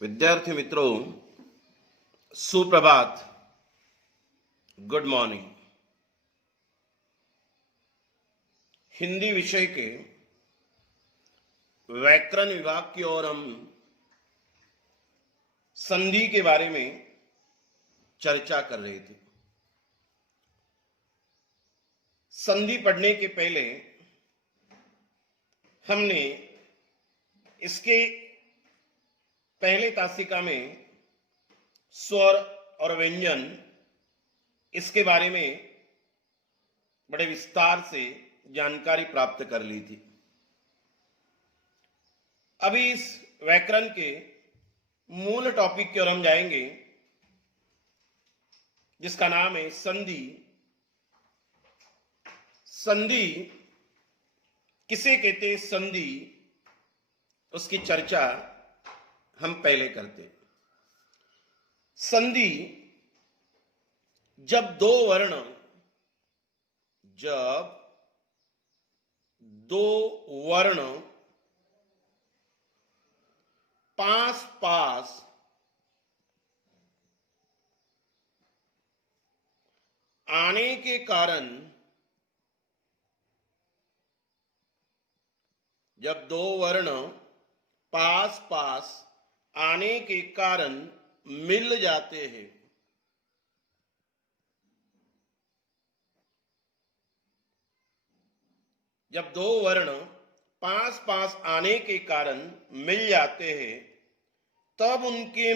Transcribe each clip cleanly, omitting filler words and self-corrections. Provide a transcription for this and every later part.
विद्यार्थी मित्रों, सुप्रभात, गुड मॉर्निंग। हिंदी विषय के व्याकरण विभाग की ओर हम संधि के बारे में चर्चा कर रहे थे। संधि पढ़ने के पहले हमने इसके पहले तासिका में स्वर और व्यंजन इसके बारे में बड़े विस्तार से जानकारी प्राप्त कर ली थी। अभी इस व्याकरण के मूल टॉपिक की ओर हम जाएंगे, जिसका नाम है संधि। संधि किसे कहते हैं? संधि उसकी चर्चा हम पहले करते। संधि जब दो वर्ण पास पास आने के कारण, जब दो वर्ण पास पास आने के कारण मिल जाते हैं, जब दो वर्ण पास पास आने के कारण मिल जाते हैं, तब उनके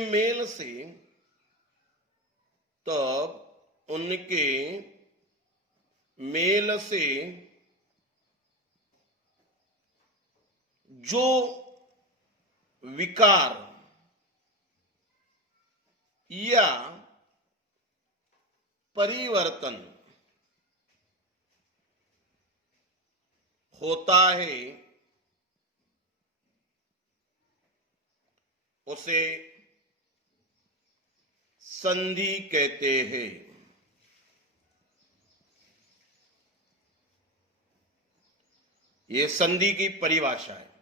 मेल से जो विकार या परिवर्तन होता है, उसे संधि कहते हैं। यह संधि की परिभाषा है।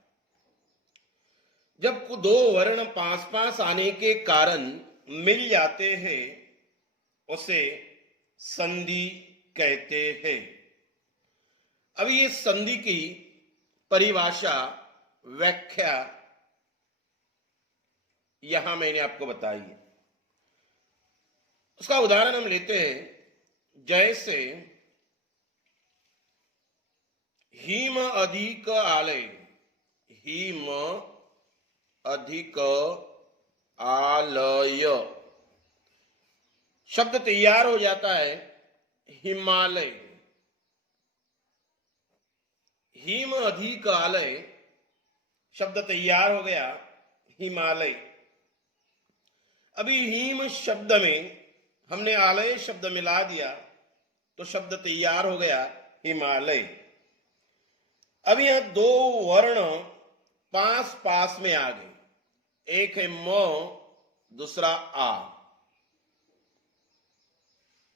जब दो वर्ण पास पास आने के कारण मिल जाते हैं, उसे संधि कहते हैं। अब ये संधि की परिभाषा, व्याख्या यहां मैंने आपको बताई है। उसका उदाहरण हम लेते हैं। जैसे हिम अधिक आलय, हिम अधिक आलय शब्द तैयार हो जाता है हिमालय। हिम अधिक आलय शब्द तैयार हो गया हिमालय। अभी हिम शब्द में हमने आलय शब्द मिला दिया तो शब्द तैयार हो गया हिमालय। अब यह दो वर्ण पास पास में आ गए, एक है म, दूसरा आ,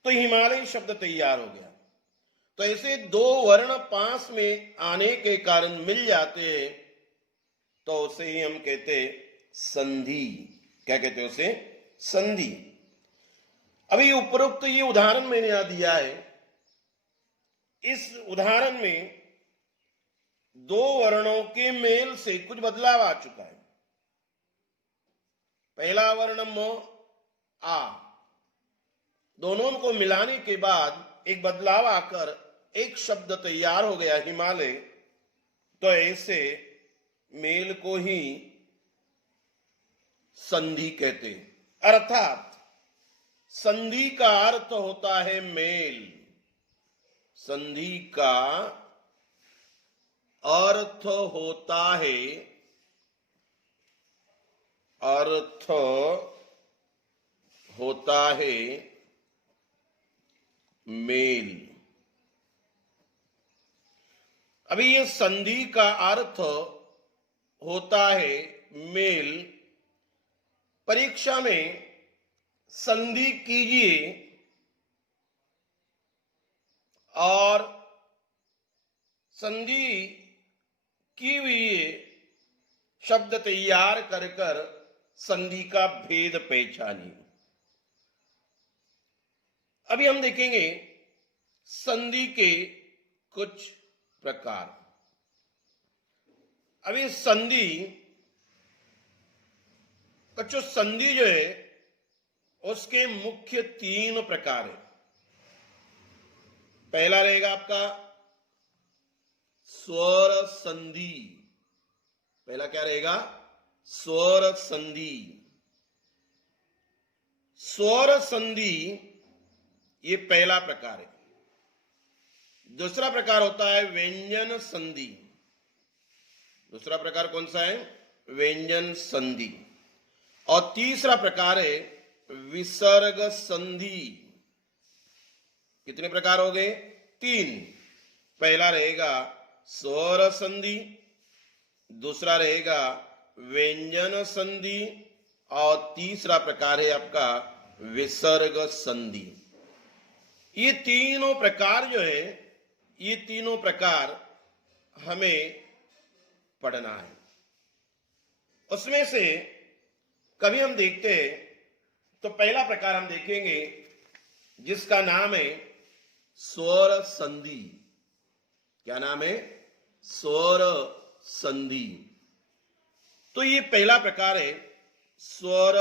तो हिमालय शब्द तैयार हो गया। तो ऐसे दो वर्ण पास में आने के कारण मिल जाते हैं, तो उसे ही हम कहते संधि। क्या कहते हैं उसे? संधि। अभी उपरोक्त ये उदाहरण मैंने यहां दिया है। इस उदाहरण में दो वर्णों के मेल से कुछ बदलाव आ चुका है। पहला वर्ण म, आ, दोनों को मिलाने के बाद एक बदलाव आकर एक शब्द तैयार हो गया हिमालय। तो ऐसे मेल को ही संधि कहते हैं। अर्थात संधि का अर्थ होता है मेल। संधि का अर्थ होता है मेल। अभी ये संधि का अर्थ होता है मेल। परीक्षा में संधि कीजिए और संधि की हुई शब्द तैयार कर संधि का भेद पहचानिए। अभी हम देखेंगे संधि के कुछ प्रकार। अभी संधि जो संधि जो है उसके मुख्य 3 प्रकार है। पहला रहेगा आपका स्वर संधि। पहला क्या रहेगा? स्वर संधि। स्वर संधि ये पहला प्रकार है। दूसरा प्रकार होता है व्यंजन संधि। दूसरा प्रकार कौन सा है? व्यंजन संधि। और तीसरा प्रकार है विसर्ग संधि। कितने प्रकार हो गए? 3। पहला रहेगा स्वर संधि, दूसरा रहेगा व्यंजन संधि और तीसरा प्रकार है आपका विसर्ग संधि। ये तीनों प्रकार जो है, ये तीनों प्रकार हमें पढ़ना है। उसमें से कभी हम देखते हैं तो पहला प्रकार हम देखेंगे जिसका नाम है स्वर संधि। क्या नाम है? स्वर संधि। तो ये पहला प्रकार है स्वर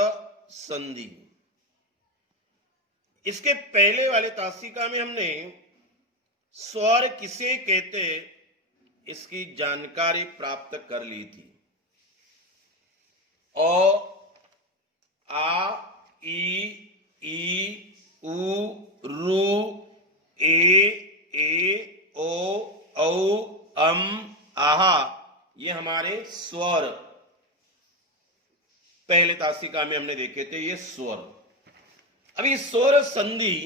संधि। इसके पहले वाले तासिका में हमने स्वर किसे कहते इसकी जानकारी प्राप्त कर ली थी। अ, आ, ई, उ, रू, ए, ओ, औ, आहा, ये हमारे स्वर पहले तासिका में हमने देखे थे। ये स्वर। अभी स्वर संधि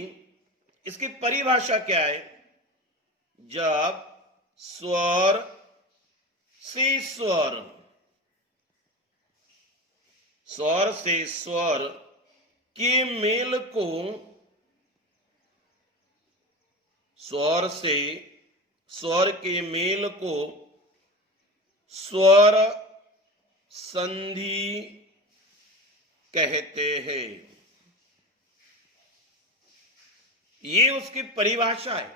इसकी परिभाषा क्या है? जब स्वर से स्वर, स्वर से स्वर के मेल को, स्वर से स्वर के मेल को स्वर संधि कहते हैं। ये उसकी परिभाषा है,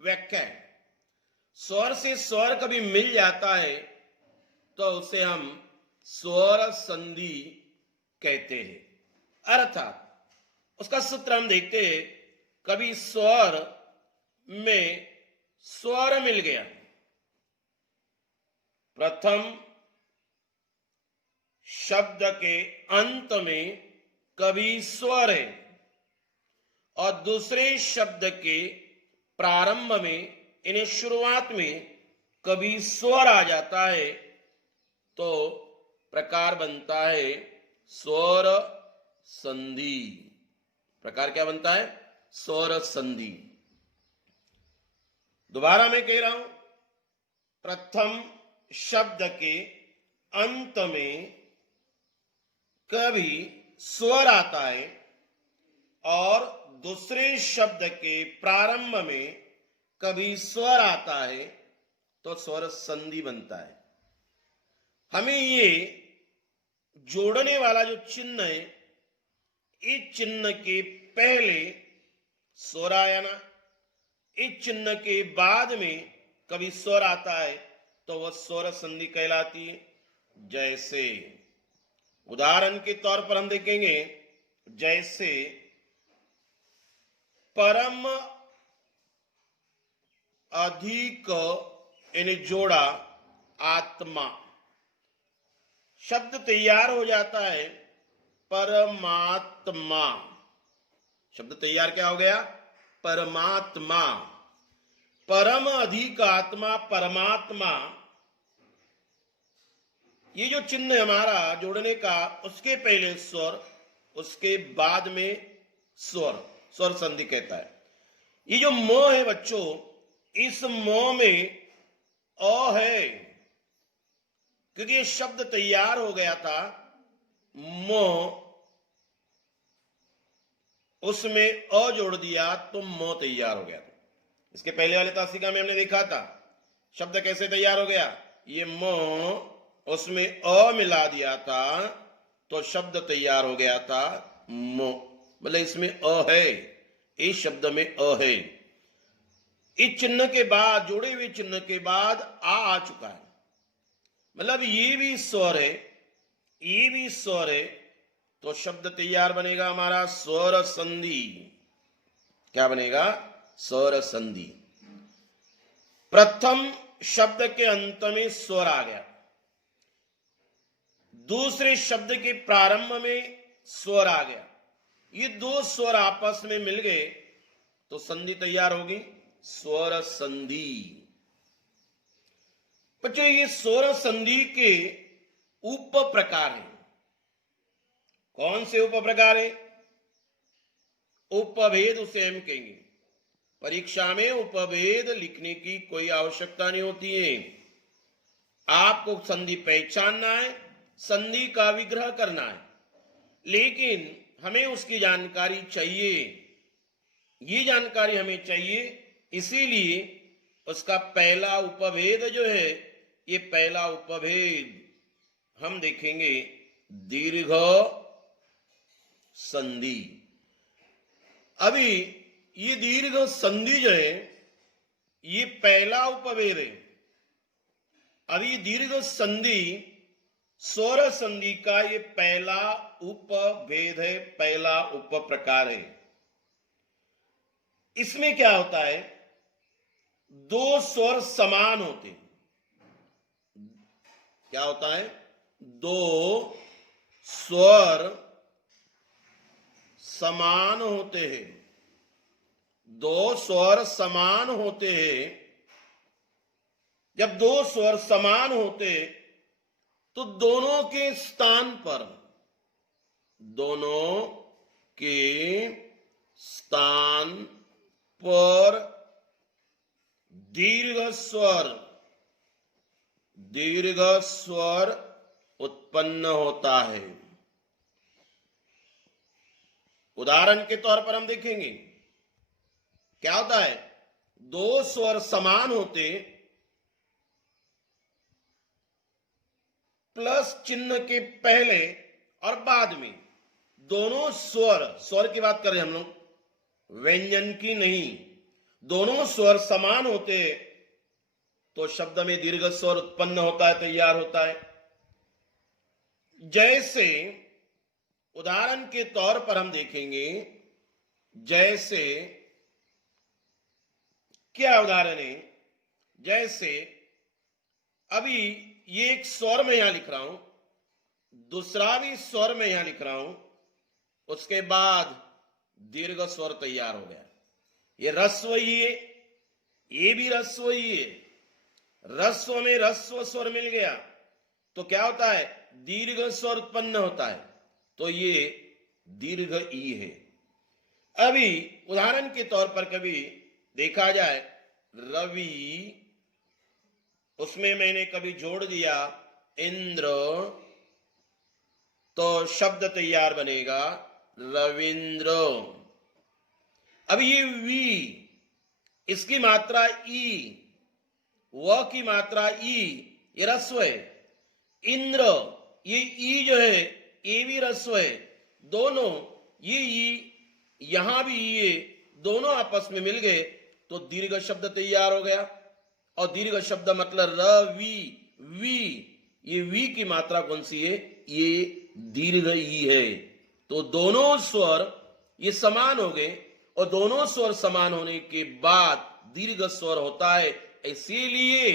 व्याख्या है। स्वर से स्वर कभी मिल जाता है तो उसे हम स्वर संधि कहते हैं। अर्थात उसका सूत्र हम देखते हैं, कभी स्वर में स्वर मिल गया, प्रथम शब्द के अंत में कभी स्वर है और दूसरे शब्द के प्रारंभ में, इन्हें शुरुआत में कभी स्वर आ जाता है, तो प्रकार बनता है स्वर संधि। प्रकार क्या बनता है? स्वर संधि। दोबारा मैं कह रहा हूं, प्रथम शब्द के अंत में कभी स्वर आता है और दूसरे शब्द के प्रारंभ में कभी स्वर आता है, तो स्वर संधि बनता है। हमें ये जोड़ने वाला जो चिन्ह है, इस चिन्ह के पहले स्वर आया ना, इस चिन्ह के बाद में कभी स्वर आता है तो वह स्वर संधि कहलाती है। जैसे उदाहरण के तौर पर हम देखेंगे, जैसे परम अधिक, इन्हें जोड़ा आत्मा, शब्द तैयार हो जाता है परमात्मा। शब्द तैयार क्या हो गया? परमात्मा। परम अधिक आत्मा, परमात्मा, ये जो चिन्ह है हमारा जोड़ने का, उसके पहले स्वर, उसके बाद में स्वर, स्वर संधि कहता है। ये जो म है बच्चों, इस म में अ है, क्योंकि ये शब्द तैयार हो गया था, म, उसमें अ जोड़ दिया तो म तैयार हो गया था। इसके पहले वाले तासिका में हमने देखा था शब्द कैसे तैयार हो गया। ये म, उसमें अ मिला दिया था तो शब्द तैयार हो गया था मो, मतलब इसमें अ है, इस शब्द में अ है। इस चिन्ह के बाद, जोड़े हुए चिन्ह के बाद आ चुका है, मतलब ये भी स्वर है, ये भी स्वर है, तो शब्द तैयार बनेगा हमारा स्वर संधि। क्या बनेगा? स्वर संधि। प्रथम शब्द के अंत में स्वर आ गया, दूसरे शब्द के प्रारंभ में स्वर आ गया, ये दो स्वर आपस में मिल गए तो संधि तैयार होगी, स्वर संधि। बच्चों ये स्वर संधि के उप प्रकार हैं। कौन से उप प्रकार है? उपभेद उसे हम कहेंगे। परीक्षा में उपभेद लिखने की कोई आवश्यकता नहीं होती है, आपको संधि पहचानना है, संधि का विग्रह करना है, लेकिन हमें उसकी जानकारी चाहिए, ये जानकारी हमें चाहिए, इसीलिए उसका पहला उपभेद जो है, ये पहला उपभेद हम देखेंगे दीर्घ संधि। अभी ये दीर्घ संधि जो है ये पहला उपभेद है। अभी दीर्घ संधि स्वर संधि का ये पहला उपभेद है, पहला उप प्रकार है। इसमें क्या होता है? दो स्वर समान होते हैं। क्या होता है? दो स्वर समान होते हैं, दो स्वर समान होते हैं। जब दो स्वर समान होते तो दोनों के स्थान पर, दोनों के स्थान पर दीर्घ स्वर उत्पन्न होता है। उदाहरण के तौर पर हम देखेंगे क्या होता है? दो स्वर समान होते, प्लस चिन्ह के पहले और बाद में दोनों स्वर की बात कर रहे हैं हम लोग, व्यंजन की नहीं। दोनों स्वर समान होते तो शब्द में दीर्घ स्वर उत्पन्न होता है, तैयार होता है। जैसे उदाहरण के तौर पर हम देखेंगे, जैसे क्या उदाहरण है? जैसे अभी ये एक स्वर में यहां लिख रहा हूं, दूसरा भी स्वर में यहां लिख रहा हूं, उसके बाद दीर्घ स्वर तैयार हो गया। ये रस्व ही है, ये भी रस्व ही है, रस्व में रस्व स्वर मिल गया तो क्या होता है? दीर्घ स्वर उत्पन्न होता है, तो ये दीर्घ ई है। अभी उदाहरण के तौर पर कभी देखा जाए रवि, उसमें मैंने कभी जोड़ दिया इंद्र, तो शब्द तैयार बनेगा रविंद्र। अब ये वी, इसकी मात्रा ई, व की मात्रा ई, ये रस्व है। इंद्र, ये ई जो है ये भी रस्व है। दोनों ये ई, यहां भी ये, दोनों आपस में मिल गए तो दीर्घ शब्द तैयार हो गया। और दीर्घ शब्द मतलब रवि, वी, ये वी की मात्रा कौन सी है? ये दीर्घ ई है। तो दोनों स्वर ये समान हो गए, और दोनों स्वर समान होने के बाद दीर्घ स्वर होता है। इसीलिए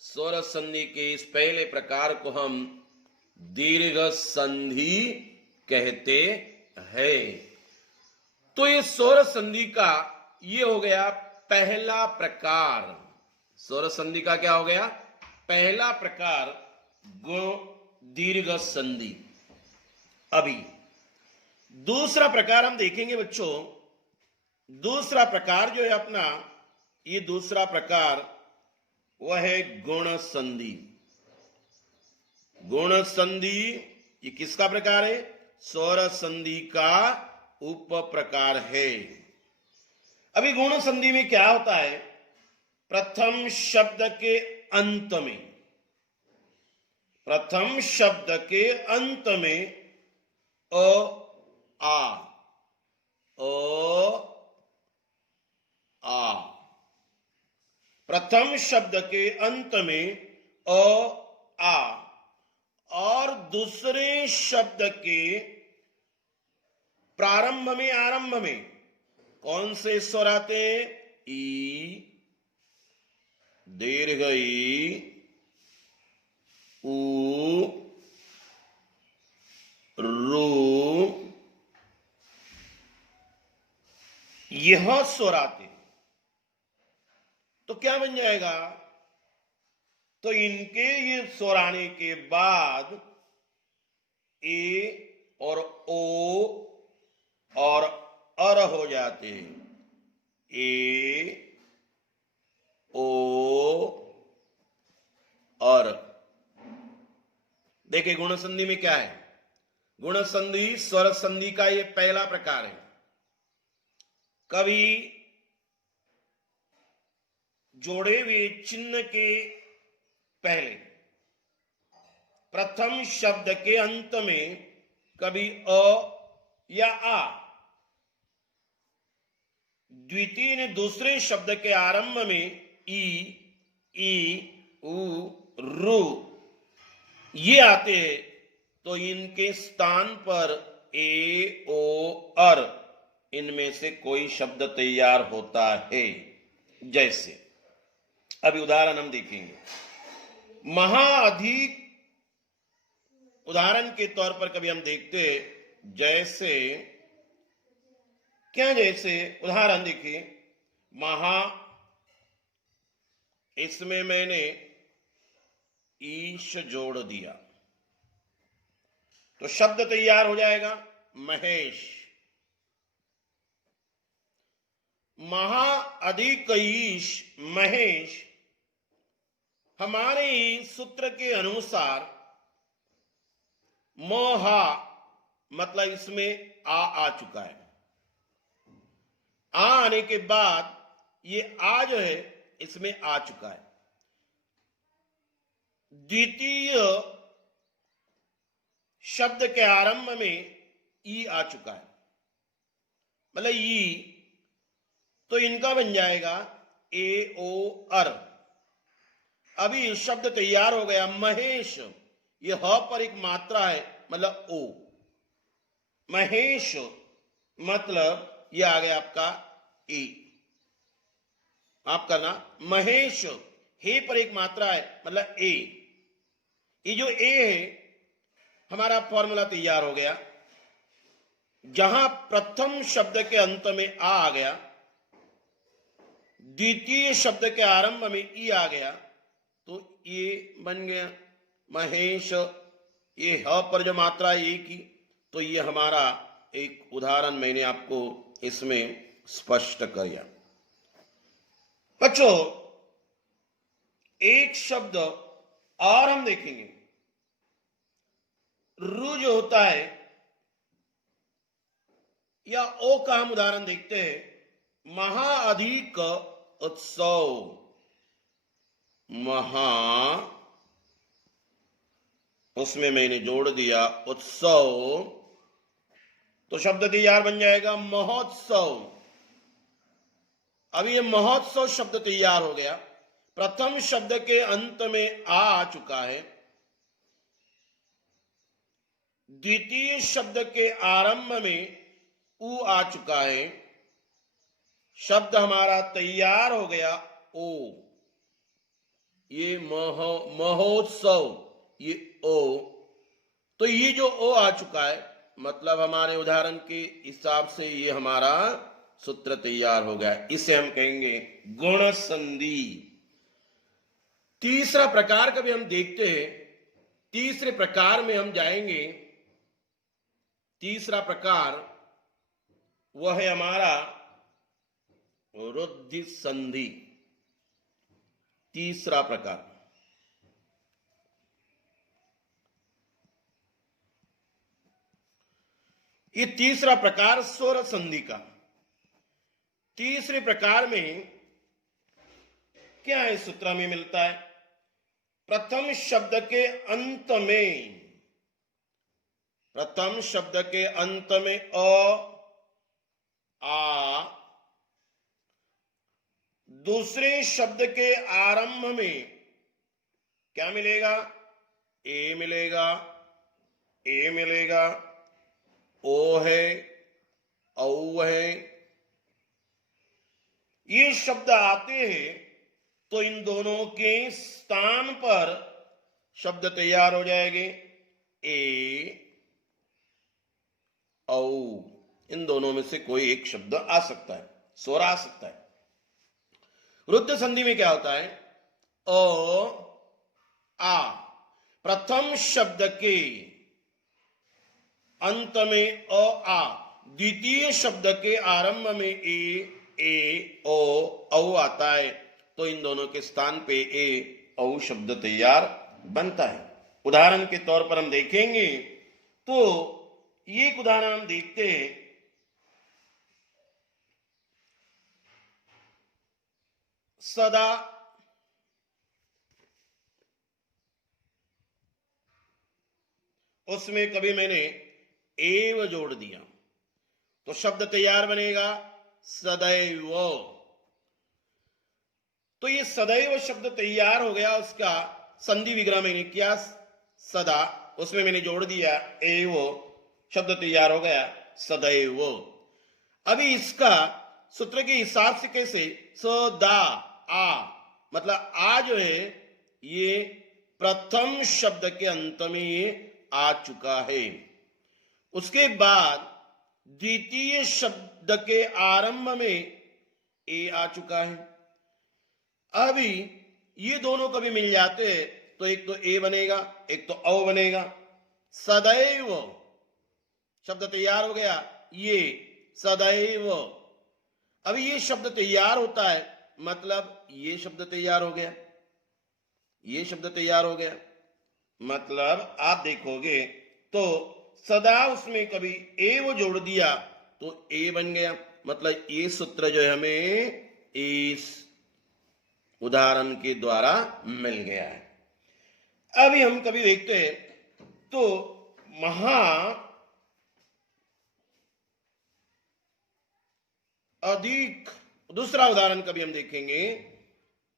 स्वर संधि के इस पहले प्रकार को हम दीर्घ संधि कहते हैं। तो ये स्वर संधि का ये हो गया पहला प्रकार। स्वर संधि का क्या हो गया? पहला प्रकार दीर्घ संधि। अभी दूसरा प्रकार हम देखेंगे बच्चों। दूसरा प्रकार जो है अपना, ये दूसरा प्रकार वह है गुण संधि। गुण संधि ये किसका प्रकार है? स्वर संधि का उप प्रकार है। अभी गुण संधि में क्या होता है? प्रथम शब्द के अंत में, प्रथम शब्द के अंत में अ आ, प्रथम शब्द के अंत में आ और दूसरे शब्द के प्रारंभ में आरंभ में कौन से स्वर आते हैं? ई, दीर्घ ई, ऊ, रू, यह स्वर आते हैं। तो क्या बन जाएगा? तो इनके ये स्वर आने के बाद ए और ओ और अर हो जाते हैं। ए, ओ, अर। देखिए गुण संधि में क्या है? गुण संधि स्वर संधि का ये पहला प्रकार है। कभी जोड़े हुए चिन्ह के पहले प्रथम शब्द के अंत में कभी अ या आ, द्वितीय ने दूसरे शब्द के आरंभ में ई, उ, रु ये आते हैं, तो इनके स्थान पर ए, ओ, अर इनमें से कोई शब्द तैयार होता है। जैसे अभी उदाहरण हम देखेंगे। महाअधिक उदाहरण के तौर पर कभी हम देखते हैं, जैसे क्या? जैसे उदाहरण देखिए, महा, इसमें मैंने ईश जोड़ दिया तो शब्द तैयार हो जाएगा महेश। महा अधिक ईश महेश, हमारे सूत्र के अनुसार मोहा मतलब इसमें आ चुका है। आ आने के बाद ये आ जो है इसमें आ चुका है। द्वितीय शब्द के आरंभ में ई आ चुका है, मतलब ई, तो इनका बन जाएगा ए, ओ, अर। अभी शब्द तैयार हो गया महेश। ये ह पर एक मात्रा है, मतलब ओ। महेश मतलब ये आ गया आपका ए। आप करना महेश, हे पर एक मात्रा है, मतलब ए। ये जो ए है हमारा फॉर्मूला तैयार हो गया। जहां प्रथम शब्द के अंत में आ गया, द्वितीय शब्द के आरंभ में ई आ गया, तो ये बन गया महेश। ये ह पर जो मात्रा है ए की, तो ये हमारा एक उदाहरण मैंने आपको इसमें स्पष्ट किया। बच्चों एक शब्द और हम देखेंगे, रु जो होता है या ओ का हम उदाहरण देखते हैं। महाअधिक उत्सव, महा, उसमें मैंने जोड़ दिया उत्सव, तो शब्द तैयार बन जाएगा महोत्सव। अभी ये महोत्सव शब्द तैयार हो गया। प्रथम शब्द के अंत में आ चुका है, द्वितीय शब्द के आरंभ में उ आ चुका है, शब्द हमारा तैयार हो गया ओ। ये महोत्सव, ये ओ, तो ये जो ओ आ चुका है, मतलब हमारे उदाहरण के हिसाब से ये हमारा सूत्र तैयार हो गया। इसे हम कहेंगे गुण संधि। तीसरा प्रकार का भी हम देखते हैं। तीसरे प्रकार में हम जाएंगे। तीसरा प्रकार वह है हमारा रुद्धि संधि। तीसरा प्रकार, ये तीसरा प्रकार स्वर संधि का। तीसरे प्रकार में क्या है सूत्र में मिलता है? प्रथम शब्द के अंत में, प्रथम शब्द के अंत में आ, दूसरे शब्द के आरंभ में क्या मिलेगा? ए मिलेगा, ए मिलेगा, ओ है, औ है। ये शब्द आते हैं तो इन दोनों के स्थान पर शब्द तैयार हो जाएंगे। ए, औ, इन दोनों में से कोई एक शब्द आ सकता है, स्वर आ सकता है। रुद्ध संधि में क्या होता है? अ, आ, प्रथम शब्द के अंत में अ, आ, द्वितीय शब्द के आरंभ में ए, ओ, औ आता है तो इन दोनों के स्थान पे ए, औ शब्द तैयार बनता है। उदाहरण के तौर पर हम देखेंगे तो ये एक उदाहरण हम देखते हैं। सदा, उसमें कभी मैंने एव जोड़ दिया तो शब्द तैयार बनेगा सदैव। तो ये सदैव शब्द तैयार हो गया, उसका संधि विग्रह मैंने किया सदा, उसमें मैंने जोड़ दिया एव, शब्द तैयार हो गया सदैव। अभी इसका सूत्र के हिसाब से कैसे? सदा आ, मतलब आ जो है ये प्रथम शब्द के अंत में ये आ चुका है। उसके बाद द्वितीय शब्द के आरंभ में ए आ चुका है। अभी ये दोनों कभी मिल जाते हैं तो एक तो ए बनेगा, एक तो औ बनेगा। सदैव शब्द तैयार हो गया, ये सदैव। अभी ये शब्द तैयार होता है मतलब ये शब्द तैयार हो गया, ये शब्द तैयार हो गया। मतलब आप देखोगे तो सदा, उसमें कभी एव जोड़ दिया तो ए बन गया। मतलब ये सूत्र जो है हमें इस उदाहरण के द्वारा मिल गया है। अभी हम कभी देखते हैं तो महा अधिक, दूसरा उदाहरण कभी हम देखेंगे।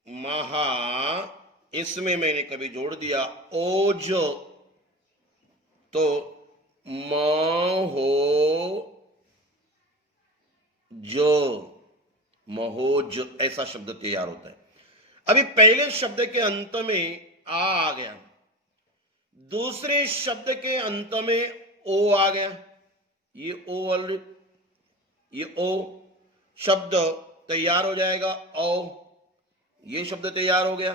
महा, इसमें मैंने कभी जोड़ दिया ओज तो महो जो, महोज, ऐसा शब्द तैयार होता है। अभी पहले शब्द के अंत में आ गया, दूसरे शब्द के अंत में ओ आ गया, ये ओ ऑलरेडी, ये ओ शब्द तैयार हो जाएगा औ, ये शब्द तैयार हो गया।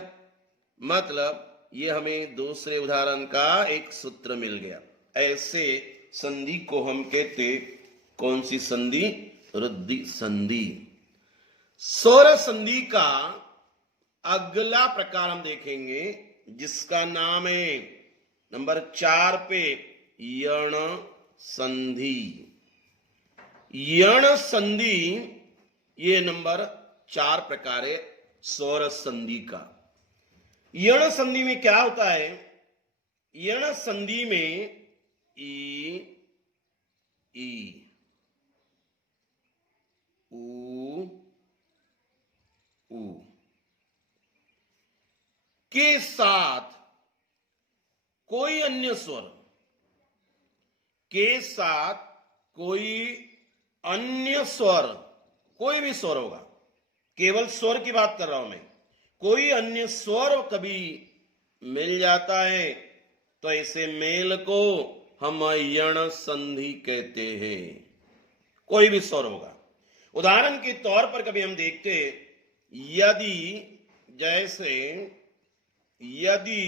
मतलब ये हमें दूसरे उदाहरण का एक सूत्र मिल गया। ऐसे संधि को हम कहते, कौन सी संधि? रुद्धि संधि। स्वर संधि का अगला प्रकार हम देखेंगे जिसका नाम है नंबर 4 पे यण संधि। यण संधि ये नंबर 4 प्रकार है स्वर संधि का। यण संधि में क्या होता है? यण संधि में ई, ऊ, ऊ के साथ कोई अन्य स्वर, के साथ कोई अन्य स्वर, कोई भी स्वर होगा, केवल स्वर की बात कर रहा हूं मैं, कोई अन्य स्वर कभी मिल जाता है तो ऐसे मेल को हम यण संधि कहते हैं। कोई भी स्वर होगा। उदाहरण के तौर पर कभी हम देखते यदि, जैसे यदि,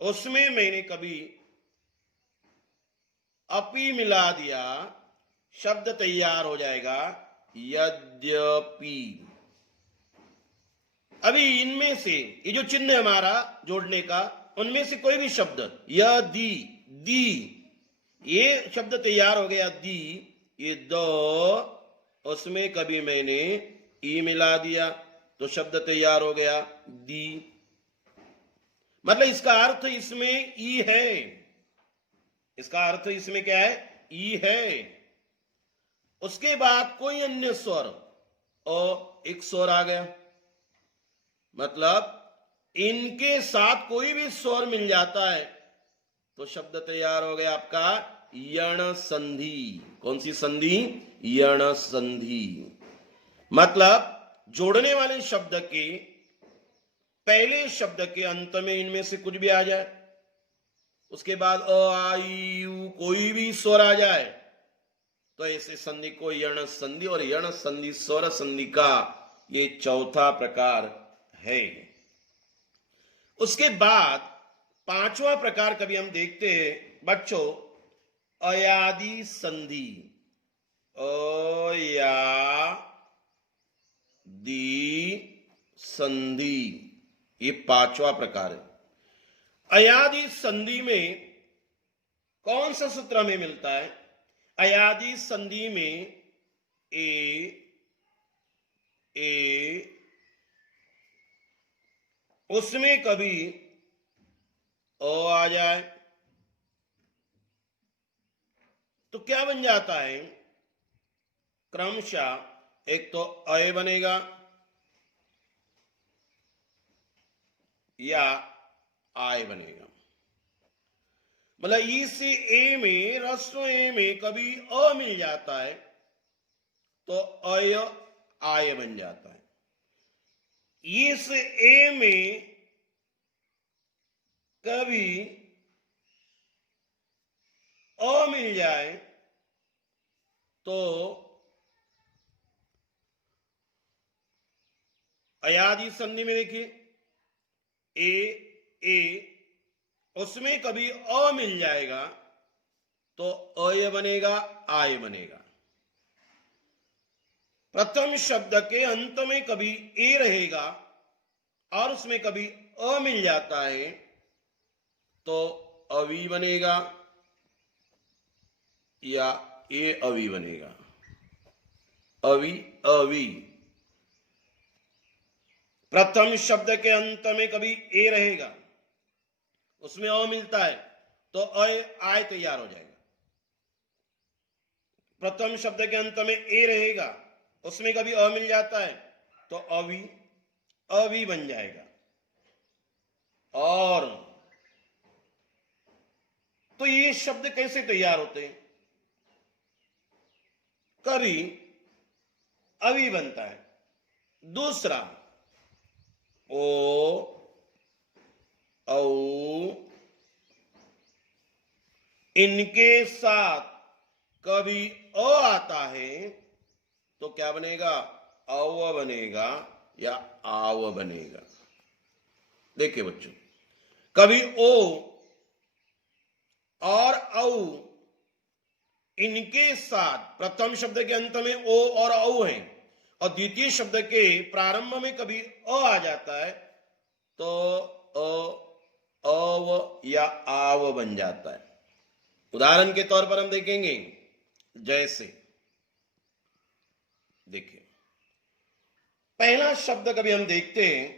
उसमें मैंने कभी अपि मिला दिया, शब्द तैयार हो जाएगा यद्यपि। अभी इनमें से ये जो चिन्ह है हमारा जोड़ने का, उनमें से कोई भी शब्द, यदि, दी, ये शब्द तैयार हो गया दी, ये दो, उसमें कभी मैंने ई मिला दिया तो शब्द तैयार हो गया दी। मतलब इसका अर्थ इसमें ई है, इसका अर्थ इसमें क्या है, ई है। उसके बाद कोई अन्य स्वर और एक स्वर आ गया, मतलब इनके साथ कोई भी स्वर मिल जाता है तो शब्द तैयार हो गया आपका यण संधि। कौन सी संधि? यण संधि। मतलब जोड़ने वाले शब्द के पहले शब्द के अंत में इनमें से कुछ भी आ जाए, उसके बाद अ आ ई यू कोई भी स्वर आ जाए तो ऐसे संधि को यण संधि, और यण संधि स्वर संधि का ये चौथा प्रकार है। उसके बाद पांचवा प्रकार कभी हम देखते हैं बच्चों, अयादि संधि। अयादि संधि, ये पांचवा प्रकार है। अयादि संधि में कौन सा सूत्र में मिलता है? अयादि संधि में ए उसमें कभी अ आ जाए तो क्या बन जाता है? क्रमशः एक तो अय बनेगा या आय बनेगा। मतलब ई से ए में, ह्रस्व ए में कभी अ मिल जाता है तो अय आय बन जाता है। ई से ए में कभी अ मिल जाए तो अयादि संधि में देखिए ए उसमें कभी अ मिल जाएगा तो अय बनेगा, आय बनेगा। प्रथम शब्द के अंत में कभी ए रहेगा और उसमें कभी अ मिल जाता है तो अवि बनेगा या ए अवि बनेगा। अवि अवि। प्रथम शब्द के अंत में कभी ए रहेगा, उसमें अ मिलता है तो अय आय तैयार हो जाएगा। प्रथम शब्द के अंत में ए रहेगा, उसमें कभी अ मिल जाता है तो अवि अवि बन जाएगा। और तो ये शब्द कैसे तैयार होते हैं? कभी अवि बनता है। दूसरा ओ औ इनके साथ कभी अ आता है तो क्या बनेगा? अव बनेगा या आव बनेगा। देखिए बच्चों, कभी ओ और औ इनके साथ प्रथम शब्द के अंत में ओ और औ है और द्वितीय शब्द के प्रारंभ में कभी अ आ जाता है तो अव या आव बन जाता है। उदाहरण के तौर पर हम देखेंगे, जैसे देखिए पहला शब्द कभी हम देखते हैं,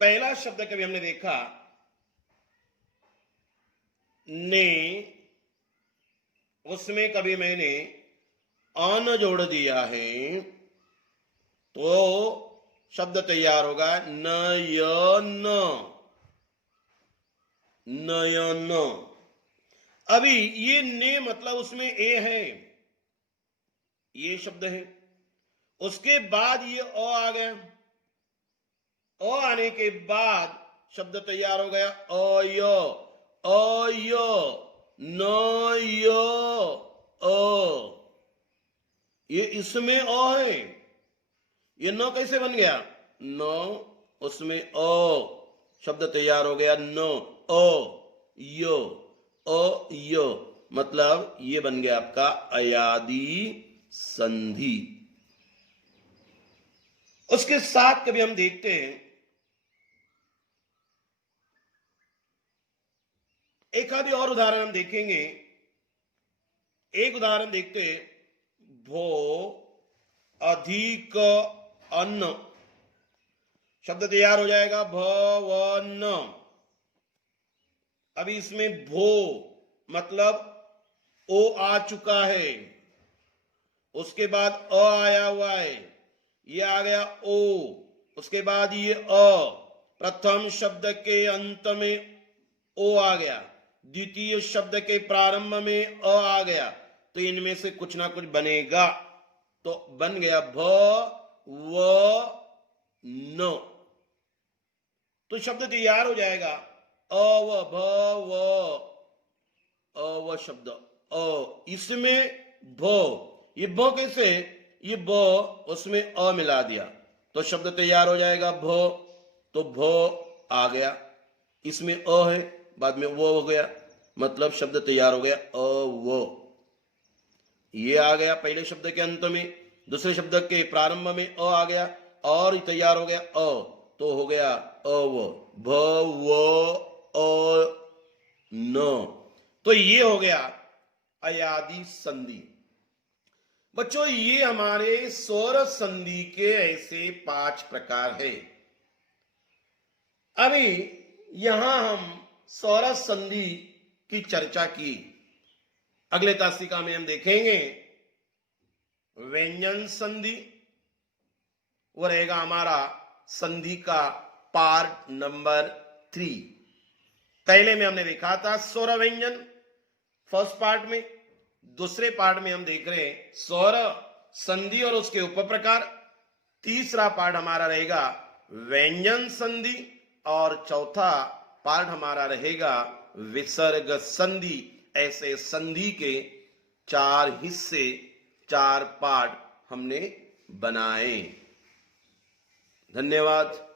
पहला शब्द कभी हमने देखा ने, उसमें कभी मैंने अन जोड़ दिया है तो शब्द तैयार होगा नयन। नयन। अभी ये ने मतलब उसमें ए है, ये शब्द है। उसके बाद ये अ आ गया, अ आने के बाद शब्द तैयार हो गया अय अय नय अ। ये इसमें अ है, ये न कैसे बन गया? न उसमें अ, शब्द तैयार हो गया न अ य अ य, मतलब ये बन गया आपका अयादि संधि। उसके साथ कभी हम देखते हैं एक आदि और उदाहरण हम देखेंगे। एक उदाहरण देखते हैं, भो अधिक अन्न। शब्द तैयार हो जाएगा भवन। अभी इसमें भो मतलब ओ आ चुका है, उसके बाद अ आया हुआ है, ये आ गया ओ, उसके बाद ये प्रथम शब्द के अंत में ओ आ गया, द्वितीय शब्द के प्रारंभ में अ आ गया, तो इनमें से कुछ ना कुछ बनेगा, तो बन गया भ व न। तो शब्द तैयार हो जाएगा अव भ व अव शब्द अ, इसमें भ, ये ब कैसे, ये ब उसमें अ मिला दिया तो शब्द तैयार हो जाएगा भ, तो भ आ गया, इसमें अ है, बाद में वो हो गया, मतलब शब्द तैयार हो गया अव। ये आ गया पहले शब्द के अंत में, दूसरे शब्द के प्रारंभ में अ आ गया और तैयार हो गया अ, तो हो गया अव, भ व अ न। तो ये हो गया अयादि संधि। बच्चों ये हमारे स्वर संधि के ऐसे 5 प्रकार है। अभी यहां हम स्वर संधि की चर्चा की, अगले तासिका में हम देखेंगे व्यंजन संधि, वो रहेगा हमारा संधि का पार्ट नंबर 3। पहले में हमने देखा था स्वर व्यंजन फर्स्ट पार्ट में, दूसरे पार्ट में हम देख रहे हैं स्वर संधि और उसके उप प्रकार, तीसरा पार्ट हमारा रहेगा व्यंजन संधि और चौथा पार्ट हमारा रहेगा विसर्ग संधि। ऐसे संधि के 4 हिस्से, 4 पार्ट हमने बनाए। धन्यवाद।